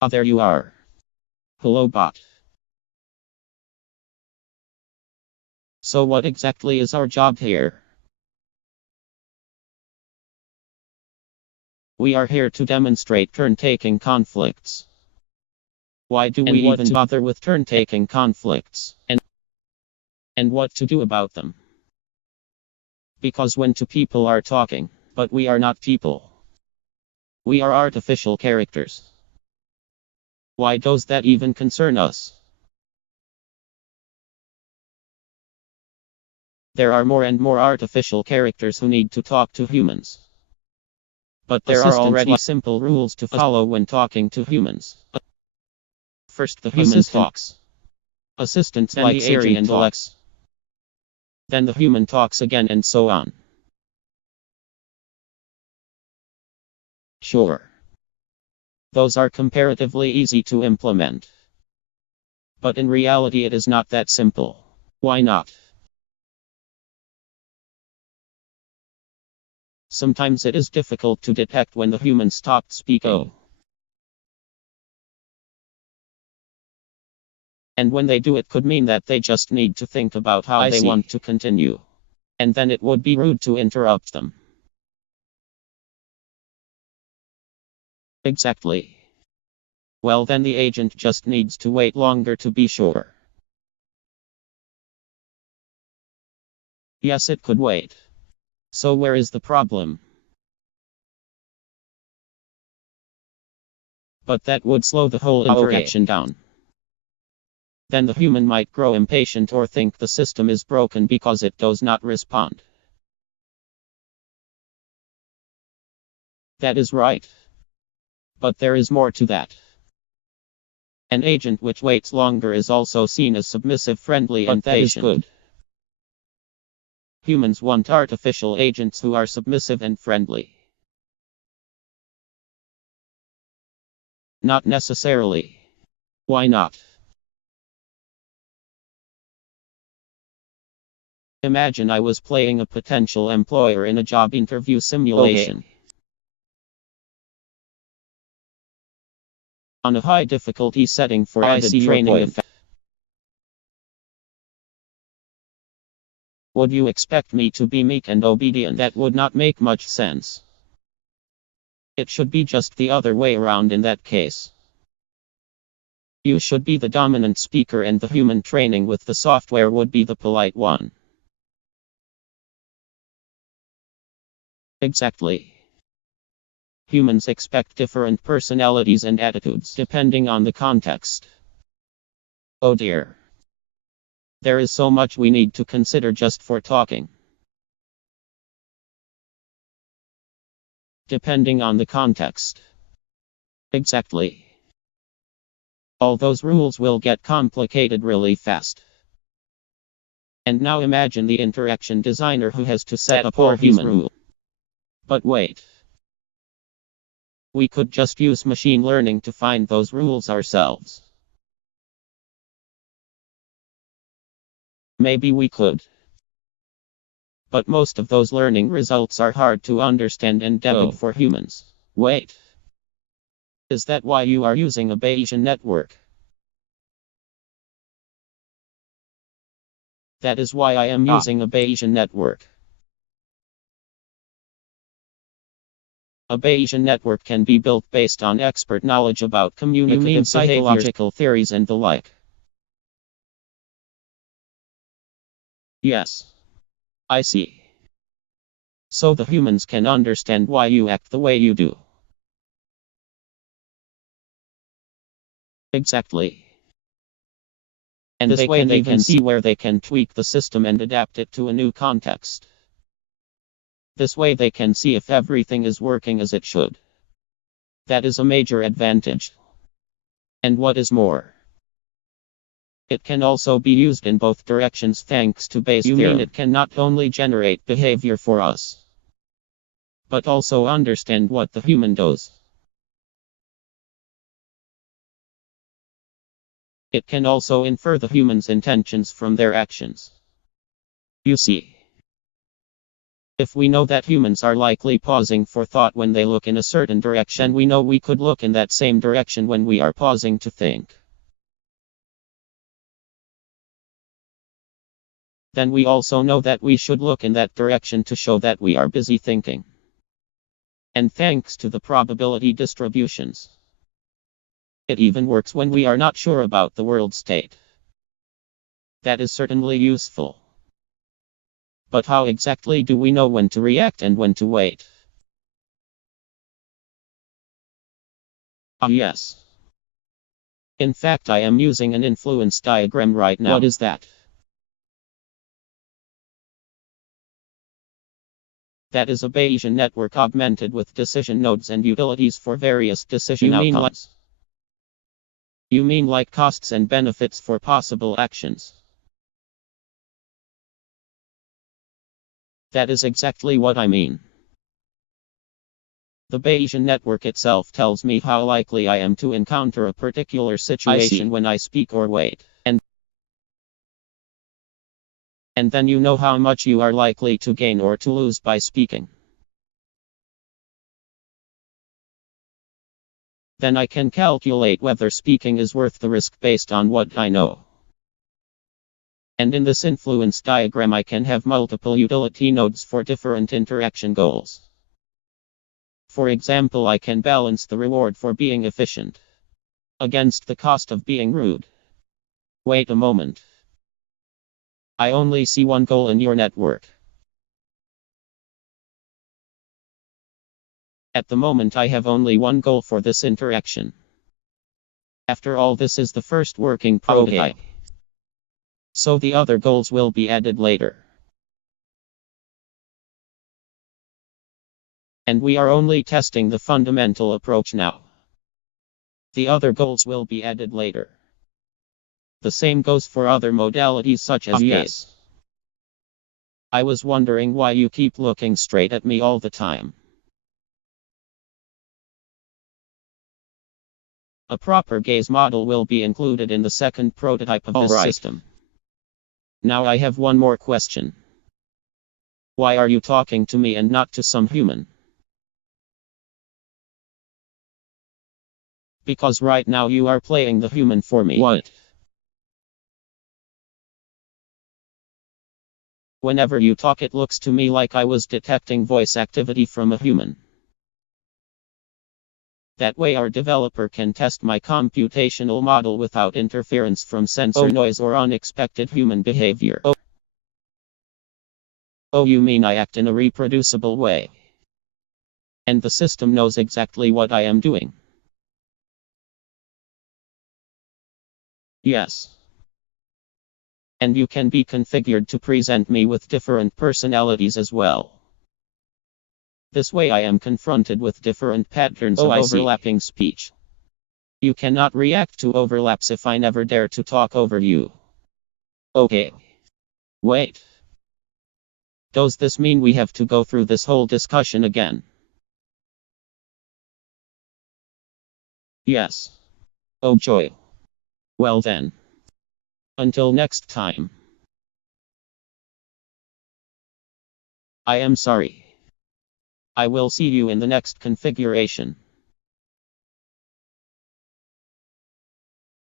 Ah, there you are. Hello, bot. So, what exactly is our job here? We are here to demonstrate turn-taking conflicts. Why do we even bother with turn-taking conflicts? And what to do about them? Because when two people are talking, but we are not people. We are artificial characters. Why does that even concern us? There are more and more artificial characters who need to talk to humans. But there are already simple rules to follow when talking to humans. First, the human talks. Assistants like Siri and Alexa. Then the human talks again, and so on. Sure. Those are comparatively easy to implement. But in reality, it is not that simple. Why not? Sometimes it is difficult to detect when the human stopped speaking. And when they do, it could mean that they just need to think about how they want to continue. And then it would be rude to interrupt them. Exactly. Well, then the agent just needs to wait longer to be sure. Yes, it could wait. So where is the problem? But that would slow the whole interaction down. Then the human might grow impatient or think the system is broken because it does not respond. That is right. But there is more to that. An agent which waits longer is also seen as submissive, friendly, and that is good. Humans want artificial agents who are submissive and friendly. Not necessarily. Why not? Imagine I was playing a potential employer in a job interview simulation. On a high difficulty setting for added training. Would you expect me to be meek and obedient? That would not make much sense. It should be just the other way around in that case. You should be the dominant speaker and the human training with the software would be the polite one. Exactly. Humans expect different personalities and attitudes depending on the context. Oh dear. There is so much we need to consider just for talking. Depending on the context. Exactly. All those rules will get complicated really fast. And now imagine the interaction designer who has to set up all these rules. But wait. We could just use machine learning to find those rules ourselves. Maybe we could. But most of those learning results are hard to understand and debug for humans. Wait. Is that why you are using a Bayesian network? That is why I am using a Bayesian network. A Bayesian network can be built based on expert knowledge about communicative psychological theories and the like. Yes. I see. So the humans can understand why you act the way you do. Exactly. And this way they can see where they can tweak the system and adapt it to a new context. This way they can see if everything is working as it should. That is a major advantage. And what is more, it can also be used in both directions thanks to Bayes' theorem. You mean it can not only generate behavior for us, but also understand what the human does. It can also infer the human's intentions from their actions. You see. If we know that humans are likely pausing for thought when they look in a certain direction, we know we could look in that same direction when we are pausing to think. Then we also know that we should look in that direction to show that we are busy thinking. And thanks to the probability distributions, it even works when we are not sure about the world state. That is certainly useful. But how exactly do we know when to react and when to wait? Yes. In fact, I am using an influence diagram right now. What is that? That is a Bayesian network augmented with decision nodes and utilities for various decision outcomes. You mean like costs and benefits for possible actions? That is exactly what I mean. The Bayesian network itself tells me how likely I am to encounter a particular situation when I speak or wait. And then you know how much you are likely to gain or to lose by speaking. Then I can calculate whether speaking is worth the risk based on what I know. And in this influence diagram I can have multiple utility nodes for different interaction goals. For example, I can balance the reward for being efficient against the cost of being rude. Wait a moment. I only see one goal in your network. At the moment I have only one goal for this interaction. After all, this is the first working prototype. Okay. So the other goals will be added later. And we are only testing the fundamental approach now. The other goals will be added later. The same goes for other modalities such as yes. I was wondering why you keep looking straight at me all the time. A proper gaze model will be included in the second prototype of this system. Now I have one more question. Why are you talking to me and not to some human? Because right now you are playing the human for me. What? Whenever you talk, it looks to me like I was detecting voice activity from a human. That way our developer can test my computational model without interference from sensor noise or unexpected human behavior. Oh, you mean I act in a reproducible way? And the system knows exactly what I am doing? Yes. And you can be configured to present me with different personalities as well. This way I am confronted with different patterns of overlapping speech. You cannot react to overlaps if I never dare to talk over you. Okay. Wait. Does this mean we have to go through this whole discussion again? Yes. Oh joy. Well then. Until next time. I am sorry. I will see you in the next configuration.